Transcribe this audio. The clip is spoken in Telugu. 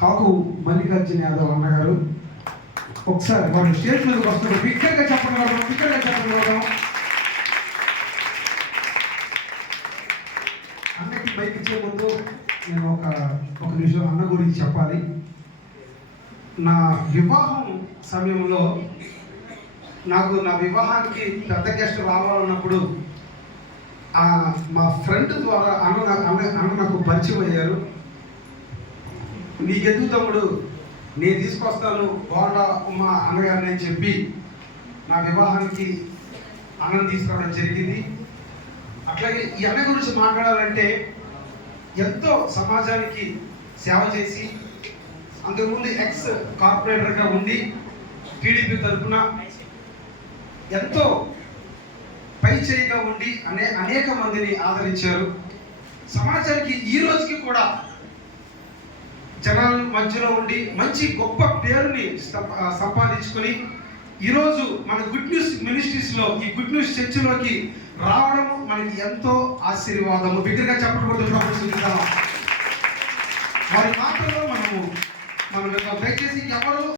కాకు మల్లికార్జున యాదవ్ అన్నగారు ఒకసారి వాడు స్టేజ్ మీదకి వస్తారు. బిగ్గరగా చెప్పగలగడం. అన్నకి బైక్ ఇచ్చే ముందు నేను ఒక నిమిషం అన్న గురించి చెప్పాలి. నా వివాహం సమయంలో నా వివాహానికి పెద్ద గెస్ట్ రావాలన్నప్పుడు మా ఫ్రెండ్ ద్వారా అన్న నాకు పరిచయం అయ్యారు. నీకెందుకు తమ్ముడు, నేను తీసుకొస్తాను బాగుండా మా అన్నగారిని అని చెప్పి నా వివాహానికి అన్నం తీసుకురావడం జరిగింది. అట్లాగే ఈ అన్న గురించి మాట్లాడాలంటే ఎంతో సమాజానికి సేవ చేసి అంతకుముందు ఎక్స్ కార్పొరేటర్గా ఉండి టీడీపీ తరఫున ఎంతో పై చేయిగా ఉండి అనేక మందిని ఆదరించారు. సమాజానికి ఈ రోజుకి కూడా జనాల మధ్యలో ఉండి మంచి గొప్ప పేరుని సంపాదించుకొని ఈరోజు మన గుడ్ న్యూస్ మినిస్ట్రీస్లో ఈ గుడ్ న్యూస్ చర్చిలోకి రావడము మనకి ఎంతో ఆశీర్వాదము. బిగ్గరగా చెప్పకూడదు. వారి మాటల్లో మనం దయచేసి ఎవరు